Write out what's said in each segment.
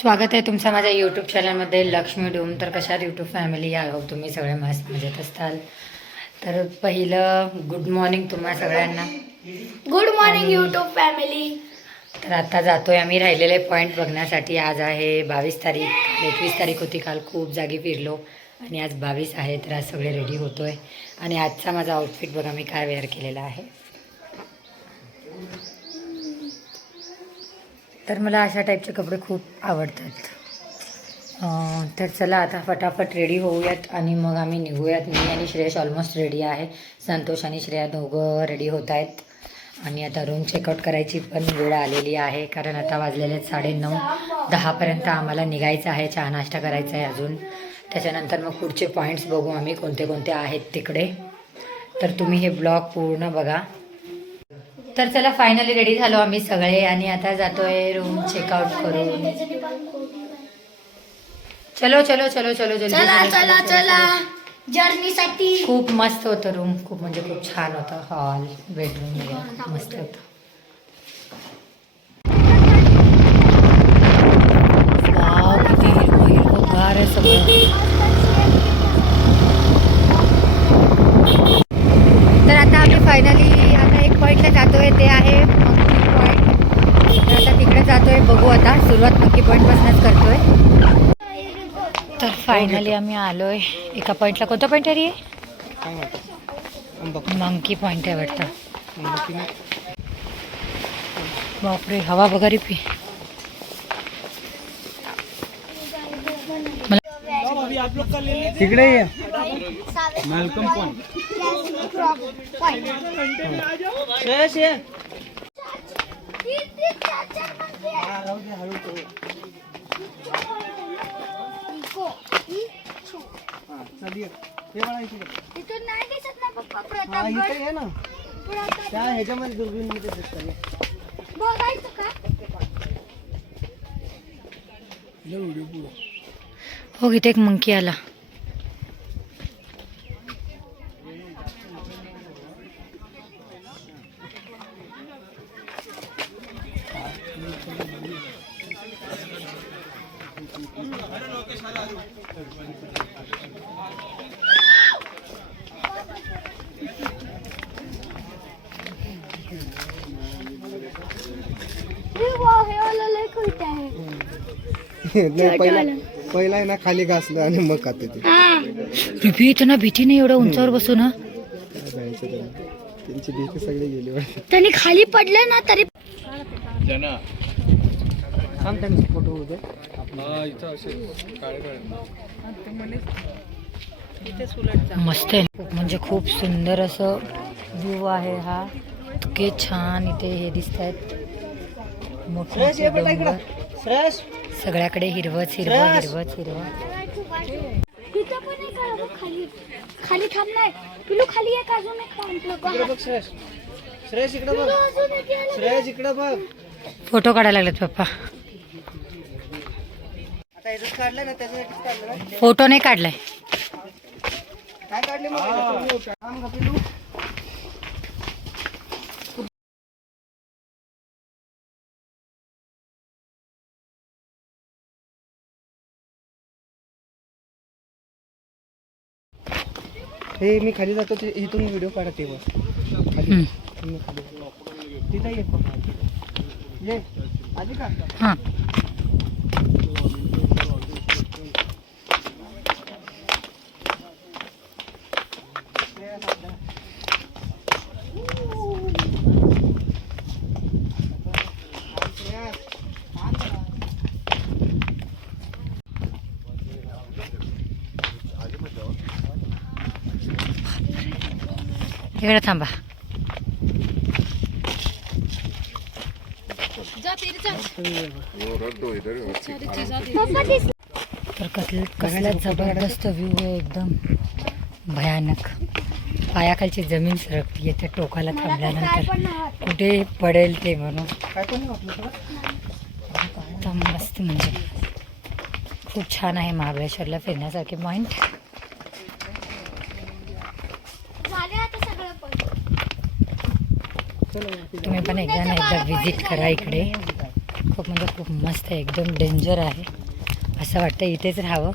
स्वागत आहे तुमचं माझ्या यूट्यूब चॅनलमध्ये लक्ष्मी डूम. तर कशात यूट्यूब फॅमिली आय होप तुम्ही सगळे मस्त मजेत असताल. तर पहिलं गुड मॉर्निंग तुम्हा सगळ्यांना. गुड मॉर्निंग युट्यूब फॅमिली तर आता जातोय आम्ही राहिलेले पॉईंट बघण्यासाठी. आज आहे बावीस तारीख एकवीस तारीख होती काल. खूप जागी फिरलो आणि आज बावीस आहे तर आज सगळे रेडी होतोय. आणि आजचा माझा आउटफिट बघा मी काय वेअर केलेला आहे. तर मला अशा टाईपचे कपडे खूप आवडतात. तर चला आता फटाफट रेडी होऊयात आणि मग आम्ही निघूयात. मी आणि श्रेयश ऑलमोस्ट रेडी आहे. संतोष आणि श्रेया दोघं रेडी होत आहेत. आणि आता रूम चेकआउट करायची पण वेळ आलेली आहे. कारण आता वाजलेले आहेत साडेनऊ. दहापर्यंत आम्हाला निघायचं आहे. चहा नाश्ता करायचा आहे अजून. त्याच्यानंतर मग पुढचे पॉईंट्स बघू आम्ही कोणते कोणते आहेत तिकडे. तर तुम्ही हे ब्लॉग पूर्ण बघा. तर चला फायनली रेडी झालो आम्ही सगळे आणि आता जातोय रूम चेकआउट करून. चलो चलो चलो चलो चला चला जर्नीसाठी खूप मस्त होतं रूम खूप म्हणजे खूप छान होतं. हॉल बेडरूम मस्त होतं वाव, किती हिरवं हिरवं गार आहे सगळं तर आता आम्ही फायनली आता एक पॉईंटला जातोय ते आहे मंकी पॉईंट तर आता तिकडे जातोय बघू आता सुरुवात मंकी पॉईंटपासूनच करतोय. तर फायनली आम्ही आलोय. एका पॉईंटला कोणता पॉईंट आहे रे? मंकी पॉईंट आहे वाटतं. बापरे हवा बघा रे पी. तिकडे ये. मॅलकम तिथून नाही दिसत ना पप्पा प्रतापगड ये ना त्या ह्याच्यामध्ये दुर्बीणमध्ये दिसतं बघायचं का हो इथे एक मंकी आला हे वा, हे वाला लय कुलट आहे नाही, पहिला आहे ना खाली घासलं आणि मग खाते ते रुपी इथं ना भीती नाही एवढं उंचावर बसू ना. त्यांची भीती सगळी गेली. त्यांनी खाली पडलं ना तरी त्यांचे फोटो होते मस्त आहे. म्हणजे खूप सुंदर असं व्ह्यू आहे हा. इतके छान इथे हे दिसत आहेत मोठे सगळ्याकडे हिरवच हिरवं हिरवच हिरवं. खाली खाली थांब नाही पिलू खाली एक अजून एक? बघ बघ श्रेयस इकडे बघ. श्रेयस इकडे बघ. फोटो काढायला लागलेत पप्पा. आता काढलं ना त्याच्यासाठीच काढलं ना. फोटो नाही काढलाय. काय काढले मग. हे मी खाली जातो ते इथून व्हिडिओ काढत तेव्हा खाली. हम्म. ये. आली का? हां. इकडे थांबा पप्पा दिस तर कसलं कसला जबरदस्त व्ह्यू आहे एकदम. भयानक. पायाखालची जमीन सरकती आहे त्या टोकाला थांबल्यानंतर. कुठे पडेल ते म्हणून. एकदम मस्त म्हणजे. खूप छान आहे महाबळेश्वरला फिरण्यासारखे पॉईंट तुम्ही पण एकदा ना एकदा व्हिजिट करा इकडे. खूप म्हणजे खूप मस्त आहे एकदम डेंजर आहे. असं वाटतं इथेच राहावं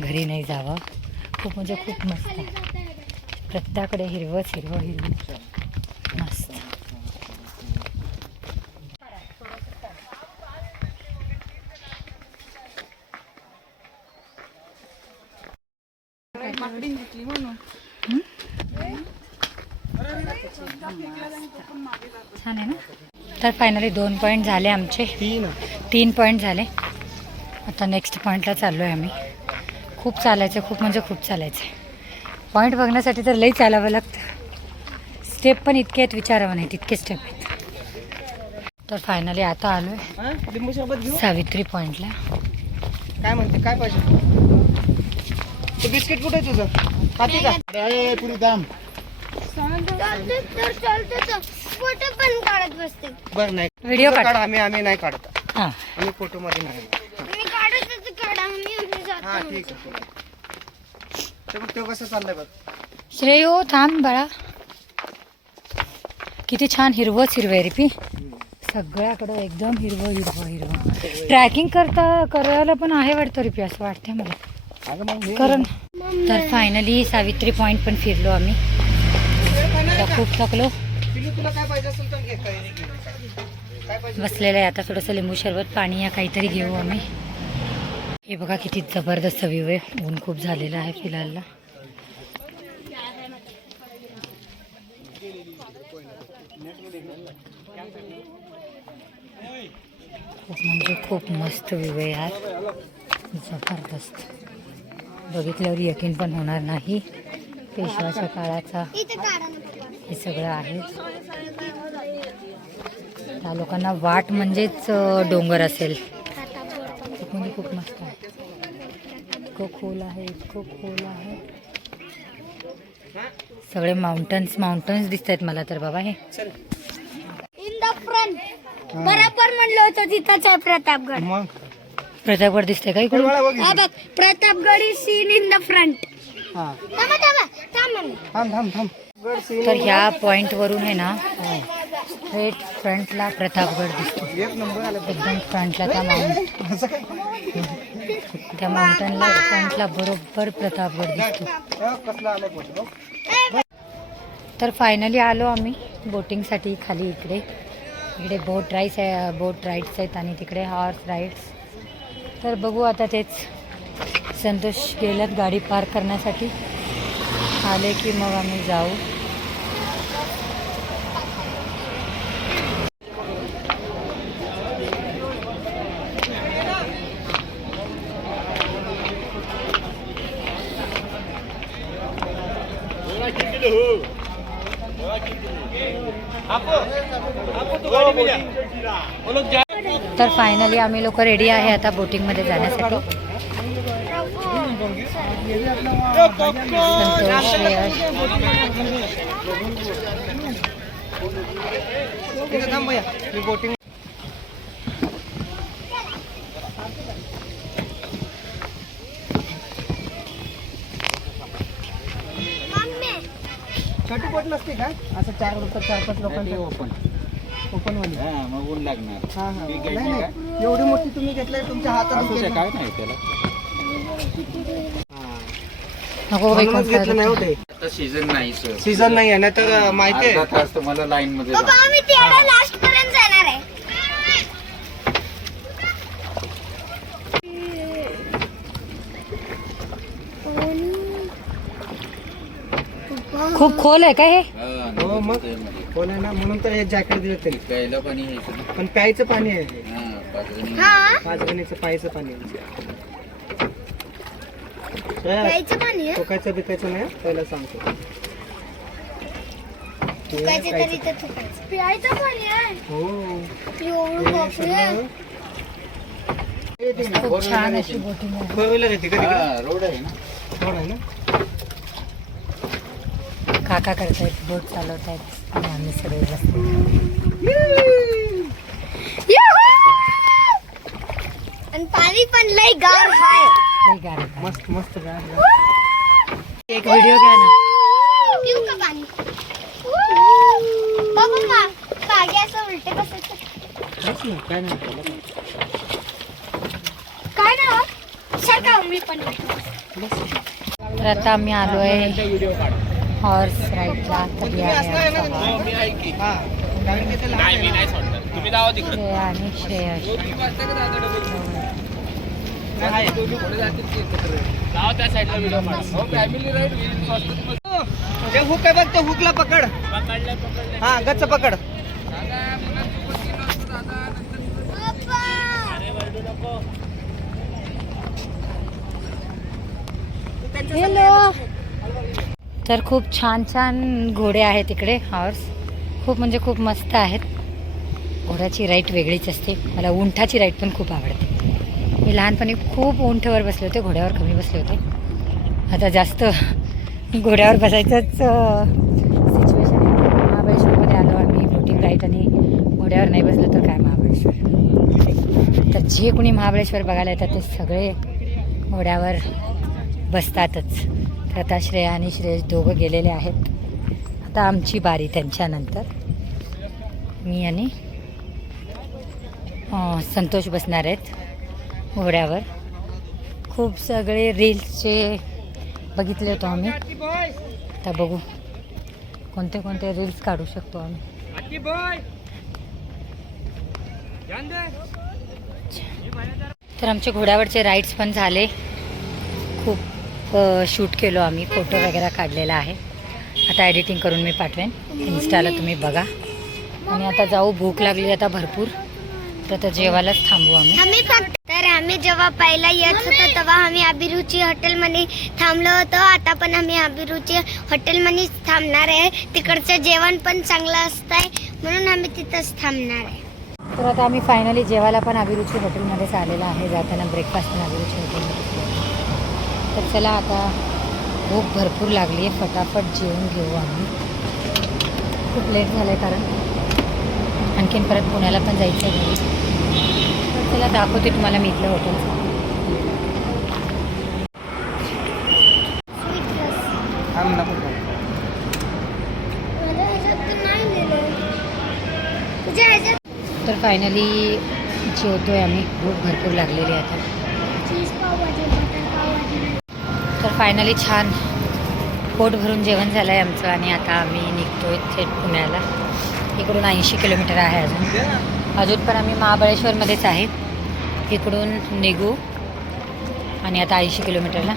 घरी नाही जावं. खूप म्हणजे खूप मस्त आहे. प्रत्येकडे हिरवंच हिरवं हिरवं. मस्त. छान आहे ना? तर फायनली दोन पॉईंट झाले आमचे. तीन. तीन पॉईंट झाले. आता नेक्स्ट पॉईंटला चाललो आहे आम्ही. खूप चालायचं खूप म्हणजे खूप चालायचं. पॉईंट बघण्यासाठी तर लई चालावं लागतं. स्टेप पण इतके आहेत विचारावं नाही तितके स्टेप आहेत. तर फायनली आता आलो आहे हा सावित्री पॉईंटला काय म्हणते काय पाहिजे? ते बिस्किट कुठे तुझं? खाते का अरे पुरी दाम फोटो पण काढत बसते. बरं नाही. व्हिडिओ काढ. आम्ही आम्ही नाही काढत. हां. आम्ही फोटो मध्ये नाही. मी काढत होते काढा मी आम्ही हा जातो ठीक आहे. ते बघ तेव्हा कसं चाललंय बघ? श्रेयो थांब बाळा. किती छान हिरवंच हिरवं आहे रे पी. सगळ्याकडं एकदम हिरवं हिरवं हिरवं. ट्रॅकिंग करता करायला पण आहे वाटतं रिपी असं वाटतंय मला. अगं मग हे- कारण. तर फायनली सावित्री पॉईंट पण फिरलो आम्ही. आता खूप थकलो. बसलेलं आहे आता थोडंसं लिंबू सरबत पाणी या काहीतरी घेऊ आम्ही. हे बघा किती जबरदस्त व्ह्यू आहे. ऊन खूप झालेलं आहे फिलहालला खूप म्हणजे खूप मस्त व्ह्यू आहे यार. जबरदस्त. बघितल्यावर यकीन पण होणार नाही. पेशवाच्या काळाचा. हे सगळं आहे. त्या लोकांना वाट म्हणजेच डोंगर असेल. खूप म्हणजे खूप मस्त आहे. इतकं खोल आहे इतकं खोल आहे. सगळे माउंटन्स माउंटन्स दिसत आहेत मला तर बाबा हे. इन द फ्रंट बरोबर म्हणलं होतं तिथंच आहे प्रतापगड. प्रतापगड दिसतंय का इकडून? हा बघ Pratapgad is seen in the front हा. थांबा थांबा थांबा. तर ह्या पॉईंटवरून आहे ना स्ट्रेट फ्रंटला प्रतापगड दिसतो. एकदम फ्रंटला त्या माउंट त्या माउंटनला फ्रंटला बरोबर प्रतापगड दिसतो. तर फायनली आलो आम्ही बोटिंगसाठी खाली इकडे. इकडे बोट राईड्स आहे बोट राईड्स आहेत आणि तिकडे हॉर्स राईड्स तर बघू आता तेच संतोष गेल्यात गाडी पार्क करण्यासाठी. आले की मग आम्ही जाऊ. तर फायनली आम्ही लोक रेडी आहे आता बोटिंगमध्ये जाण्यासाठी. छोटी बोट नसते का? असं चार लोक चार पाच लोकांची. ओपन ओपन वाली मग ऊन लागणार. हा हा. ठीक नाही आहे, नाही. एवढी मोठी तुम्ही घेतलाय तुमच्या हातात असू. काय नाही त्याला. हा. नको बाई म्हणूनच कोणता घेतलं नाही होते आता सीझन नाही सर सीझन नाही आहे नाही तर माहिती अर्धा आहे तास तुम्हाला लाईन मध्ये पप्पा आम्ही तेवढ्या लास्ट पर्यंत जाणार आहे. खूप खोल आहे का हे? हो मग? आहे ना म्हणून तर हे जॅकेट दिलं तरी प्यायला पाणी ना. पण प्यायचं पाणी आहे हे. हा, पाच. हा गणीचं पायचं पाणी आहे. हे, प्यायचं पाणी आहे टोकायचं बिकायचं नाही पहिला सांगतो हे थुकायचं प्यायचं. थुकायचं पाणी आहे हो एवढं हे बापरे सगळं- हे ते ना, खूप छान अशी बोटिंग आहे फोर व्हीलर येते का तिकडे? हा, रोड आहे ना रोड आहे ना काका करतायत बोट चालवतायत आणि आम्ही सगळे बसतो आणि पाणी पण लय गार आहे लई गार आहे. मस्त मस्त गार गार. एक व्हिडिओ घ्या ना. पिऊ का पाणी? बाबा मा मागे असं उलटे बसायचं. काय नाही काय ना मी पण. तर आता आम्ही आलो आहे हॉर्स. हा कारण की ते लहान आहे. श्रेया आणि श्रेयश हुक आहे. बघ ते हुकला पकड. हा गच्च पकड. तर खूप छान छान घोडे आहेत इकडे हॉर्स खूप म्हणजे खूप मस्त आहेत. घोड्याची राईट वेगळीच असते. मला उंठाची राईट पण खूप आवडते. मी लहानपणी खूप उंठवर बसले होते घोड्यावर कमी बसले होते. आता जास्त घोड्यावर बसायचंच सिच्युएशन आहे. महाबळेश्वरमध्ये आलो आम्ही बोटिंग राईट आणि घोड्यावर नाही बसलो तर काय महाबळेश्वर? तर जे कोणी महाबळेश्वर बघायला येतात ते सगळे घोड्यावर बसतातच. तर आता श्रेया आणि श्रेयश दोघं गेलेले आहेत. आता आमची बारी त्यांच्यानंतर. मी आणि संतोष बसणार आहेत घोड्यावर. खूप सगळे रील्सचे बघितले होतो आम्ही. आता बघू कोणते कोणते रील्स काढू शकतो आम्ही. तर आमचे घोड्यावरचे राईड्स पण झाले. खूप शूट केलो आम्ही फोटो वगैरे काढलेला आहे. आता एडिटिंग करून मी पाठवेन. इन्स्टाला तुम्ही बघा. आणि आता जाऊ भूक लागली आता भरपूर. तर आता जेवायलाच थांबू आम्ही. तर आम्ही जेव्हा पहिला येत होतो तेव्हा आम्ही अभिरुची हॉटेलमध्ये थांबलो होतो. आता पण आम्ही अभिरुची हॉटेलमध्ये थांबणार आहे. तिकडचं जेवण पण चांगलं असतंय. म्हणून आम्ही तिथंच थांबणार आहे. तर आता आम्ही फायनली जेवायला पण अभिरुची हॉटेलमध्येच आलेलो आहे. जाताना ब्रेकफास्ट पण अभिरुची हॉटेलमध्ये. तर चला आता भूक भरपूर लागली आहे. फटाफट जेवून घेऊ आम्ही. खूप लेट झालं आहे कारण. आणखीन परत पुण्याला पण जायचं आहे घरी. तर चला दाखवते तुम्हाला मी इथलं हॉटेल तर फायनली जेवतोय आम्ही. भूक भरपूर लागलेली आहे आता. फायनली छान पोट भरून जेवण झालं आहे आमचं आणि आता आम्ही निघतो आहे थेट पुण्याला. इकडून ऐंशी किलोमीटर आहे अजून. अजून पण आम्ही महाबळेश्वरमध्येच आहे. इकडून निघू आणि आता ऐंशी किलोमीटरला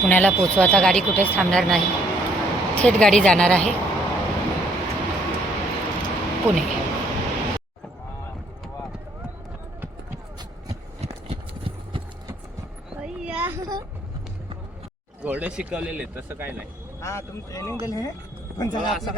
पुण्याला पोचू आता गाडी कुठेच थांबणार नाही. थेट गाडी जाणार आहे पुणे घोडे शिकवलेले तसं काय नाही. हा तुम्ही ट्रेनिंग दिले पण मला चला असं